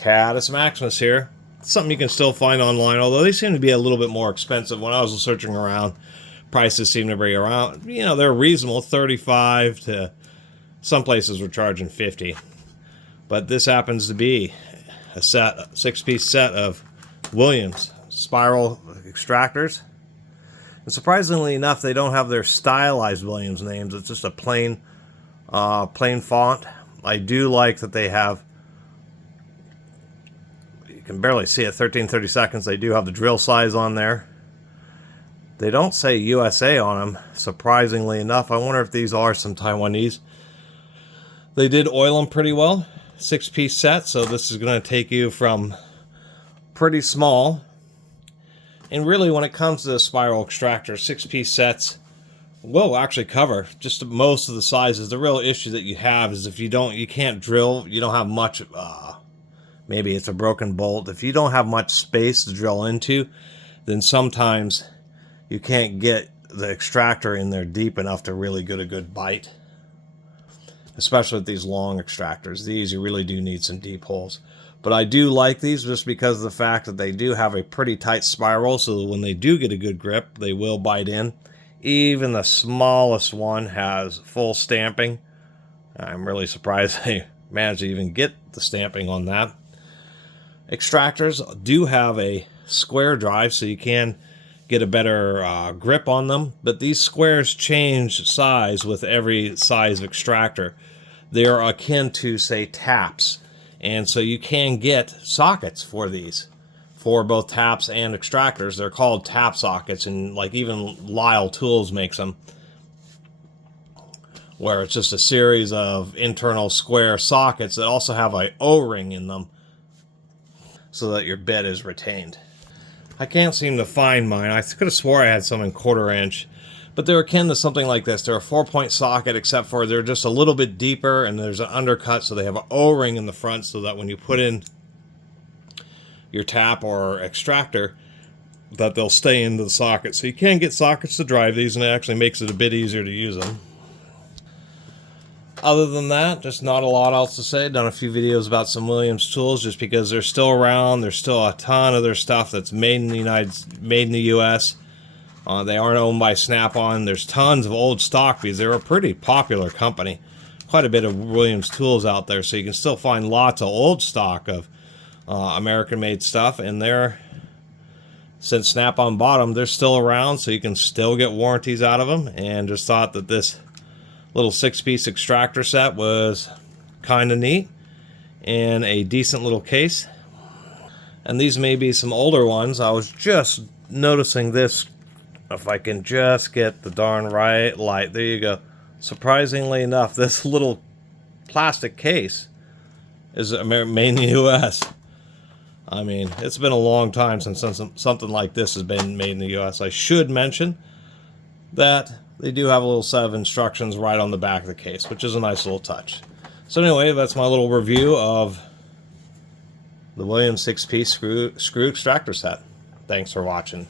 Catus Maximus here. It's something you can still find online, although they seem to be a little bit more expensive. When I was searching around, prices seem to be around, you know, they're reasonable, 35 to some places were charging 50. But this happens to be a set, a 6-piece set of Williams spiral extractors. And surprisingly enough, they don't have their stylized Williams names. It's just a plain font. I do like that they have, you can barely see it, 1332. They do have the drill size on there. They don't say USA on them, surprisingly enough. I wonder if these are some Taiwanese. They did oil them pretty well. 6-piece set, so this is going to take you from pretty small. And really, when it comes to the spiral extractor, 6-piece sets will actually cover just most of the sizes. The real issue that you have is if you can't drill, you don't have much, maybe it's a broken bolt. If you don't have much space to drill into, then sometimes you can't get the extractor in there deep enough to really get a good bite. Especially with these long extractors. These, you really do need some deep holes. But I do like these just because of the fact that they do have a pretty tight spiral, so that when they do get a good grip, they will bite in. Even the smallest one has full stamping. I'm really surprised they managed to even get the stamping on that. Extractors do have a square drive, so you can get a better grip on them, but these squares change size with every size of extractor. They are akin to, say, taps, and so you can get sockets for these, for both taps and extractors. They're called tap sockets, and like even Lyle Tools makes them, where it's just a series of internal square sockets that also have an O-ring in them, so that your bit is retained. I can't seem to find mine. I could have swore I had some in 1/4 inch, but they're akin to something like this. They're a 4-point socket, except for they're just a little bit deeper, and there's an undercut, so they have an O-ring in the front, so that when you put in your tap or extractor, that they'll stay into the socket. So you can get sockets to drive these, and it actually makes it a bit easier to use them. Other than that, just not a lot else to say. Done a few videos about some Williams tools just because they're still around. There's still a ton of their stuff that's made in the US. They aren't owned by Snap-on. There's tons of old stock because they're a pretty popular company. Quite a bit of Williams tools out there, so you can still find lots of old stock of American-made stuff. And since Snap-on bought them, they're still around, so you can still get warranties out of them. And just thought that this little 6-piece extractor set was kind of neat and a decent little case. And these may be some older ones. I was just noticing this, if I can just get the darn right light. There you go. Surprisingly enough, this little plastic case is made in the US. I mean, it's been a long time since something like this has been made in the US. I should mention that they do have a little set of instructions right on the back of the case, which is a nice little touch. So anyway, that's my little review of the Williams 6-piece screw extractor set. Thanks for watching.